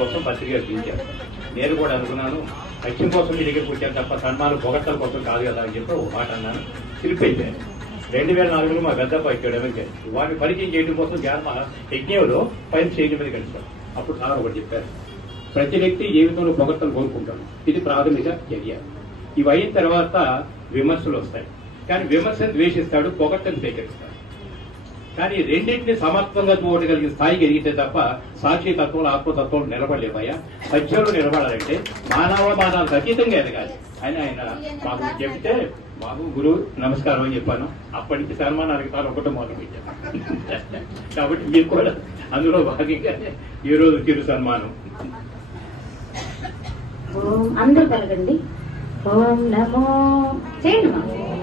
కోసం పత్రిక పిలిచారు. నేను కూడా అనుకున్నాను లక్ష్యం కోసం మీ దగ్గరికి వచ్చాను తప్ప సన్మానం పొగట్టల కోసం కాదు కదా అని చెప్పి ఒక మాట అన్నాను. తిరిగిపోయాను. 2004లో మా పెద్దప్ప ఇచ్చాడు అమెరికా. వాటిని పరిచయం చేయడం కోసం యజ్ఞంలో పని చేయడం మీద కలిసాం. అప్పుడు సార్ ఒకటి చెప్పారు, ప్రతి వ్యక్తి జీవితంలో పొగట్టలు కోరుకుంటాడు, ఇది ప్రాథమిక చర్య. ఇవి అయిన తర్వాత విమర్శలు వస్తాయి, కానీ విమర్శను ద్వేషిస్తాడు, పొగట్టను స్వీకరిస్తాడు. కానీ రెండింటిని సమత్వంగా చూడగలిగిన స్థాయికి ఎదిగితే తప్ప సాక్షి తత్వంలో ఆత్మతత్వం నిలబడలేవయ్యా. సత్యంలో నిలబడాలంటే మానవానికి అతీతంగా ఎదగాలి అని ఆయన మాకు చెప్తే మాకు గురువు నమస్కారం అని చెప్పాను. అప్పటి నుంచి సన్మానానికి తాను ఒకటి మొదలు పెట్టాను. కాబట్టి మీరు కూడా అందులో భాగంగానే ఈ రోజు చిరు సన్మానం. అందరూ కలగండి. ఓం నమో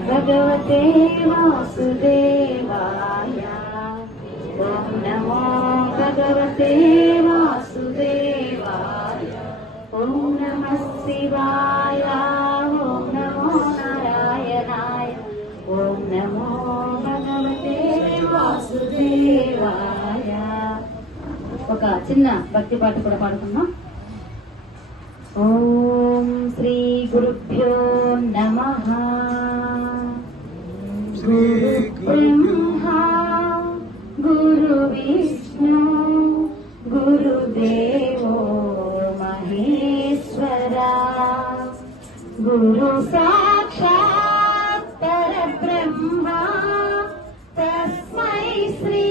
భగవతే వాసుదేవాయ. ఓం నమో భగవతే వాసుదేవాయ. ఓం నమః శివాయ. ఓం నమో నారాయణాయ. ఓం నమో భగవతే వాసుదేవాయ. ఒక చిన్న భక్తి పాట కూడా పాడుకుందాం. ఓం శ్రీ గురుభ్యో నమః. గురు బ్రహ్మా గురు విష్ణు గురుదేవో మహేశ్వరా. గురు సాక్షాత్ పరబ్రహ్మ తస్మై శ్రీ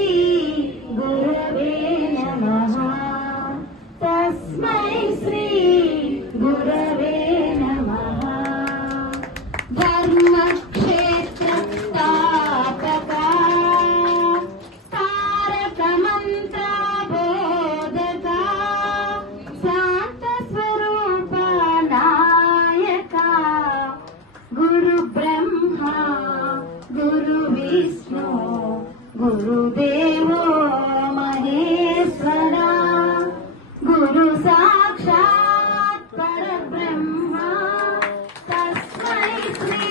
గురవే నమః. తస్మై శ్రీ గురవే నమః. ధర్మక్షేత్ర స్థాపక తారక మంత్ర బోధక శాంత స్వరూప నాయక. గురు బ్రహ్మ గురు విష్ణు గురుదేవో మహేశ్వర. గురు సాక్షాత్ పరబ్రహ్మ తస్మై శ్రీ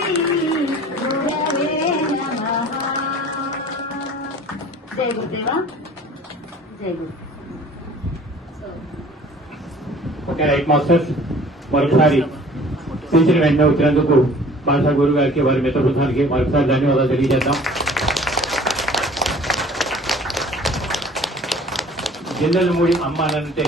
గురవే నమః. జై గురుదేవా. జై గురు. ఓకే రైట్ మాస్టర్స్, మరొకసారి పిలిచిన వెంటనే వచ్చినందుకు భాషా గురువు గారికి వారి మిత్ర బృందానికి మరొకసారి ధన్యవాదాలు తెలియజేద్దాం. జిన్నెలమూడి అమ్మ అనంటే